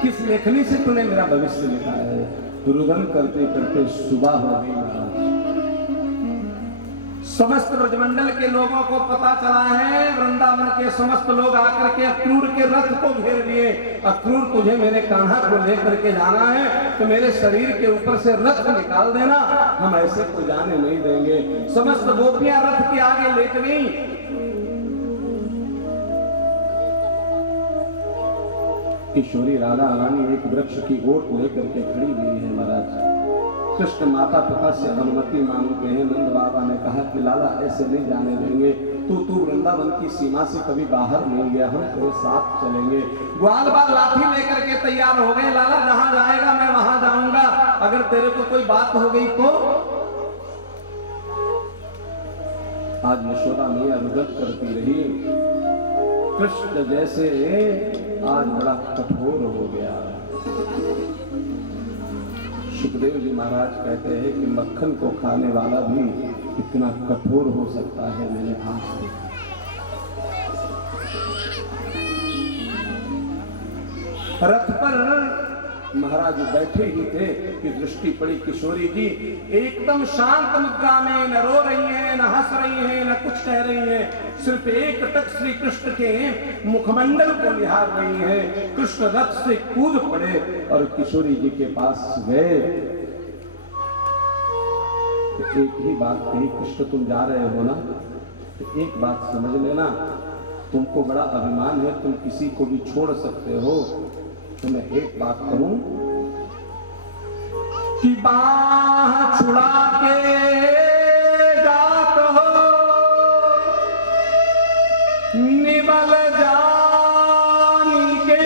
किस लेखनी से तूने मेरा भविष्य लिखा है? रुदन करते करते सुबह हो गई महाराज। समस्त ब्रजमंडल के लोगों को पता चला है, वृंदावन के समस्त लोग आकर के अक्रूर के रथ को घेर लिए। अक्रूर तुझे मेरे कान्हा को लेकर के जाना है तो मेरे शरीर के ऊपर से रथ निकाल देना, हम ऐसे को जाने नहीं देंगे। समस्त गोपियां रथ के आगे लेट गई। किशोरी राधा रानी एक वृक्ष की ओट लेकर के खड़ी हुई है महाराज। कृष्ण माता पिता से अनुमति मांगते हैं। नंद बाबा ने कहा कि लाला ऐसे नहीं जाने देंगे, तू वृंदावन की सीमा से कभी बाहर नहीं गया, हम तेरे साथ चलेंगे। ग्वाल बाल लाठी लेकर के तैयार हो गए। लाला जहां जाएगा मैं वहां जाऊंगा, अगर तेरे को कोई बात हो गई तो। आज यशोदा मैया रुदन करती रही। कृष्ण जैसे आज बड़ा कठोर हो गया। सुखदेव जी महाराज कहते हैं कि मक्खन को खाने वाला भी इतना कठोर हो सकता है, मैंने आज देखा। रथ पर महाराज बैठे ही थे कि दृष्टि पड़ी किशोरी जी एकदम शांत मुद्रा में, न रो रही हैं, न हंस रही हैं, न कुछ कह रही हैं, सिर्फ एक टक श्री कृष्ण के मुखमंडल को निहार रही हैं। कृष्ण रथ से कूद पड़े और किशोरी जी के पास गए। तो एक ही बात कही, कृष्ण तुम जा रहे हो ना, तो एक बात समझ लेना, तुमको बड़ा अभिमान है, तुम किसी को भी छोड़ सकते हो। तो मैं एक बात कहूं कि बाह छुड़ा के जात हो, निबल जानी के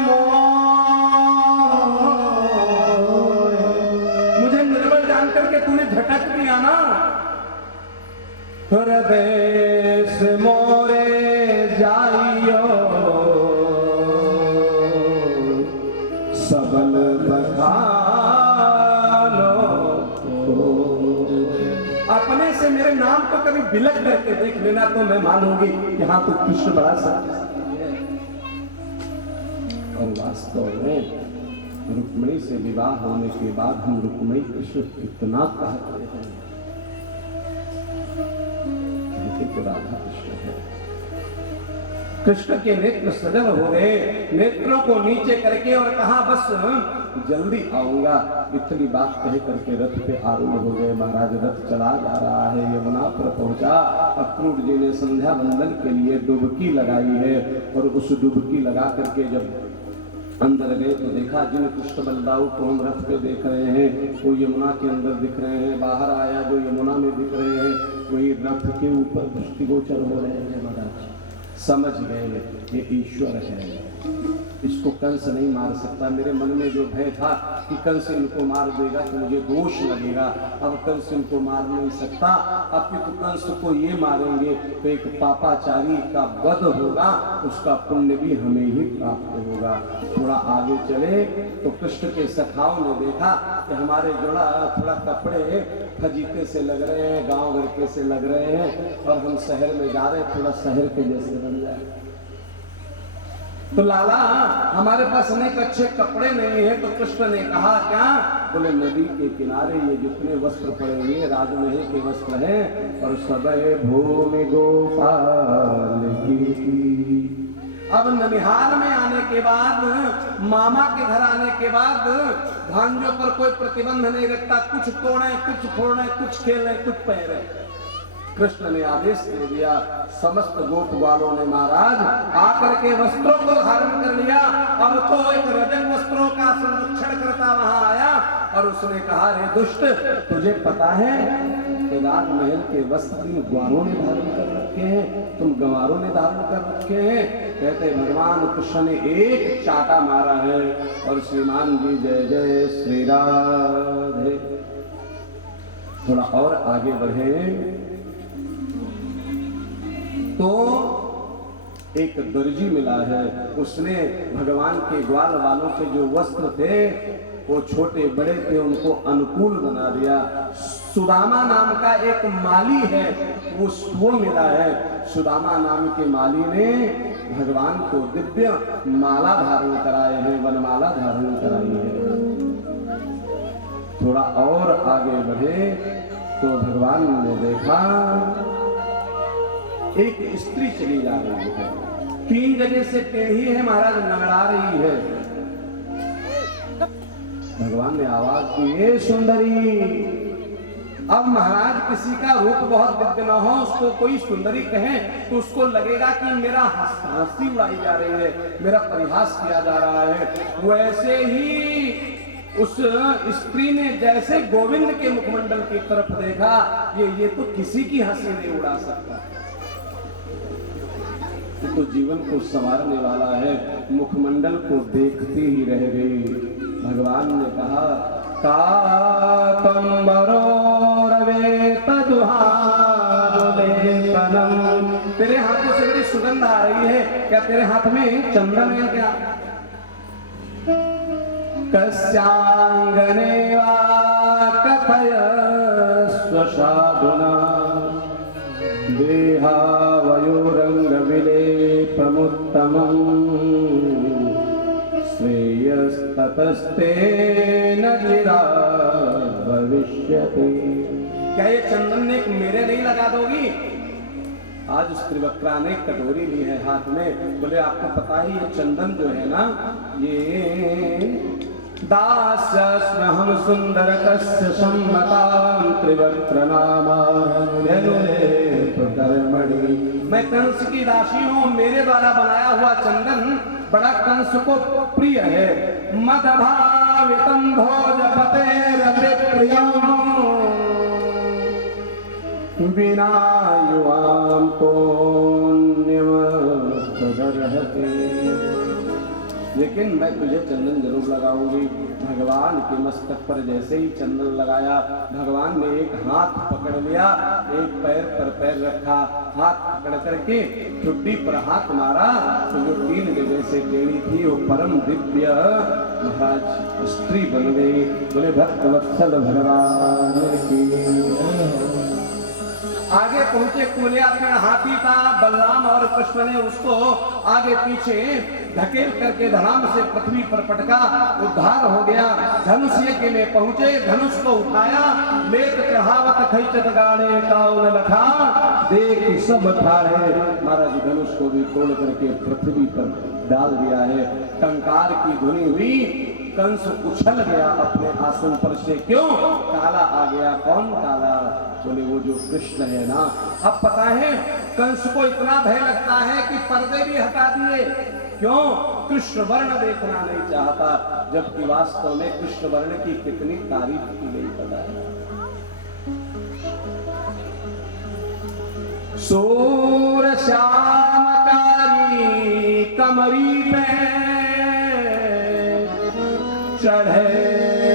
मोह। मुझे निर्बल जान करके तूने झटक दिया ना। हृदय से मोरे जाइयो सबल बखानो। अपने से मेरे नाम को कभी बिलक करके देख लेना तो मैं मानूंगी कि हाँ तू कृष्ण बड़ा शक्तिशाली है। और वास्तव में रुक्मिणी से विवाह होने के बाद हम रुक्मिणी कृष्ण कितना कहते हैं, तो राधा कृष्ण है। कृष्ण के नेत्र सजल हो गए, नेत्रों को नीचे करके और कहा बस जल्दी आऊंगा। इतनी बात कह करके रथ पे आरूढ़ हो गए। महाराज रथ चला जा रहा है, यमुना पर पहुंचा। अक्रूर जी ने संध्या बंदन के लिए डुबकी लगाई है और उस डुबकी लगा करके जब अंदर गए तो देखा जिन कृष्ण बलदाऊ को हम रथ पे देख रहे हैं वो यमुना के अंदर दिख रहे हैं। बाहर आया जो यमुना में दिख रहे हैं वही रथ के ऊपर दृष्टिगोचर हो रहे हैं। महाराज समझ गए ये ईश्वर है, इसको कंस नहीं मार सकता। मेरे मन में जो भय था कि कंस इनको मार देगा तो मुझे दोष लगेगा, अब कंस इनको मार नहीं सकता। अब तो कंस को ये मारेंगे तो एक पापाचारी का वध होगा, उसका पुण्य भी हमें ही प्राप्त होगा। थोड़ा आगे चले तो कृष्ण के सखाओं ने देखा कि हमारे जोड़ा थोड़ा कपड़े फजीते से लग रहे हैं, गाँव घर के से लग रहे हैं और हम शहर में जा रहे हैं, थोड़ा शहर के जैसे बन जाए। तो लाला हमारे पास अनेक अच्छे कपड़े नहीं है। तो कृष्ण ने कहा क्या? बोले नदी के किनारे ये जितने वस्त्र पड़े हुए राजमहल के वस्त्र हैं और सबे भूमि गोपाल की। अब ननिहाल में आने के बाद, मामा के घर आने के बाद भांजों पर कोई प्रतिबंध नहीं रखता, कुछ तोड़े, कुछ फोड़े, कुछ खेले, कुछ पहरे। कृष्ण ने आदेश दे दिया। समस्त गोप वालों ने महाराज आकर के वस्त्रों को धारण कर लिया। अब तो एक रजक वस्त्रों का संरक्षण करता वहां आया और उसने कहा रे दुष्ट, तुझे पता है कि राजमहल के वस्त्र इन ग्वारों ने धारण कर रखे हैं, तुम गंवारों ने धारण कर रखे हैं। कहते भगवान कृष्ण ने एक चाटा मारा है और श्रीमान जी जय जय श्री राधे। थोड़ा और आगे बढ़े तो एक दर्जी मिला है, उसने भगवान के ग्वाल वालों के जो वस्त्र थे वो छोटे बड़े थे, उनको अनुकूल बना दिया। सुदामा नाम का एक माली है, वो मिला है। सुदामा नाम के माली ने भगवान को दिव्य माला धारण कराए हैं, वनमाला धारण कराई है। थोड़ा और आगे बढ़े तो भगवान ने देखा एक स्त्री चली जा रही है, 3 जगह से टेढ़ी है महाराज, लंगड़ा रही है। भगवान ने आवाज दी, ए सुंदरी। अब महाराज किसी का रूप बहुत दिव्य न हो, उसको कोई सुंदरी कहे तो उसको लगेगा कि मेरा हंसी उड़ाई जा रही है, मेरा परिहास किया जा रहा है। वैसे ही उस स्त्री ने जैसे गोविंद के मुखमंडल की तरफ देखा, ये तो किसी की हंसी नहीं उड़ा सकता, ये तो जीवन को संवारने वाला है। मुखमंडल को देखती ही रह गई। भगवान ने कहा, तेरे हाथों से बड़ी सुगंध आ रही है, क्या तेरे हाथ में चंदन है क्या? कस्यांगने वा कथय स्वसाधुना देहावयोरंग विलेपमुत्तमम् श्रेयस्ततस्तेन चिरात् भविष्यति। क्या ये चंदन ने मेरे नहीं लगा दोगी? आज उस त्रिवक्रा ने कटोरी ली है हाथ में, बोले आपको पता ही ये चंदन जो है ना, ये दास्यस्महं सुंदरकस्य सम्मतां त्रिवक्त्रनामार्यनुलेपकर्मणि। मैं कंस की दासी हूँ, मेरे द्वारा बनाया हुआ चंदन बड़ा कंस को प्रिय है। मदभावितं भोजपतेरप्रियं विना युवां पुण्यमस्तदर्हति। लेकिन मैं तुझे चंदन जरूर लगाऊंगी। भगवान के मस्तक पर जैसे ही चंदन लगाया, भगवान ने एक हाथ पकड़ लिया, एक पैर पर पैर रखा, हाथ पकड़ करके ठुड्डी पर हाथ मारा तो जो 3 जगह से टेढ़ी थी वो परम दिव्य महाराज स्त्री बन गई। बोले भक्त वत्सल भगवान की। आगे पहुंचे, कुलियासण हाथी था, बलराम और कृष्ण ने उसको आगे पीछे धकेल करके धड़ाम से पृथ्वी पर पटका, उद्धार हो गया। धनुष यज्ञ में पहुंचे, धनुष को उठाया, लेत चढ़ावत खैचत गाड़े काउन लखा, देख सब ठाड़े। महाराज धनुष को भी तोड़ करके पृथ्वी पर डाल दिया है। टंकार की ध्वनि हुई, कंस उछल गया अपने आसन पर से। क्यों? काला आ गया। कौन काला? बोले वो जो कृष्ण है ना। अब पता है कंस को इतना भय लगता है कि पर्दे भी हटा दिए। क्यों? कृष्ण वर्ण देखना नहीं चाहता, जबकि वास्तव में कृष्ण वर्ण की कितनी तारीफ की गई पता है। सूर श्यामकारी कमरी में चढ़े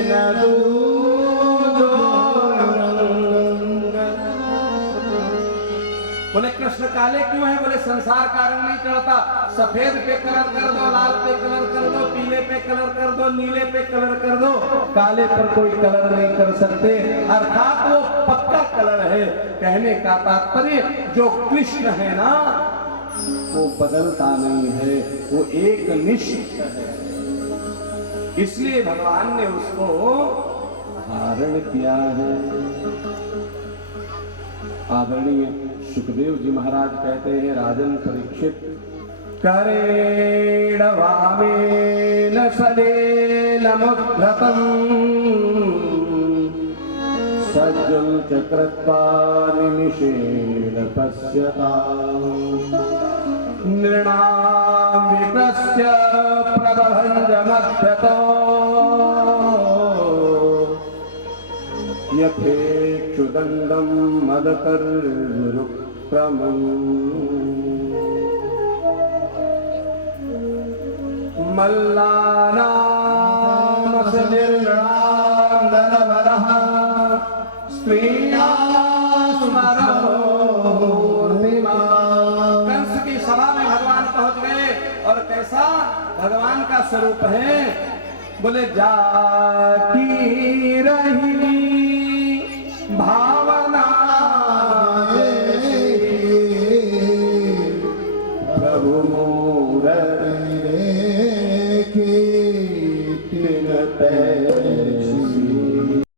न दूधो। बोले कृष्ण काले क्यों है? बोले संसार का रंग नहीं चढ़ता। सफेद पे कलर कर दो, लाल पे कलर कर दो, पीले पे कलर कर दो, नीले पे कलर कर दो, काले पर कोई कलर नहीं कर सकते। अर्थात वो पक्का कलर है। कहने का तात्पर्य जो कृष्ण है ना, वो बदलता नहीं है, वो एक निश्चित है। इसलिए भगवान ने उसको धारण किया है। आदरणीय सुखदेव जी महाराज कहते हैं, राजन परीक्षित करेणवामेन सलेलमुद्धतं सज्जं चक्रत्वा निमिषेण पश्यताम् नृणाम्बितस्य प्रबभञ्जमध्यतो यथेक्षुदण्डं मदकर्जुरुक्रमम् मल्लानामसनिर्णां दलवरः स्त्रियास्मरोर्तिमान्। कंस की सभा में भगवान पहुंच गए और कैसा भगवान का स्वरूप है। बोले जाकी रही भावना प्रभु दिन पैठ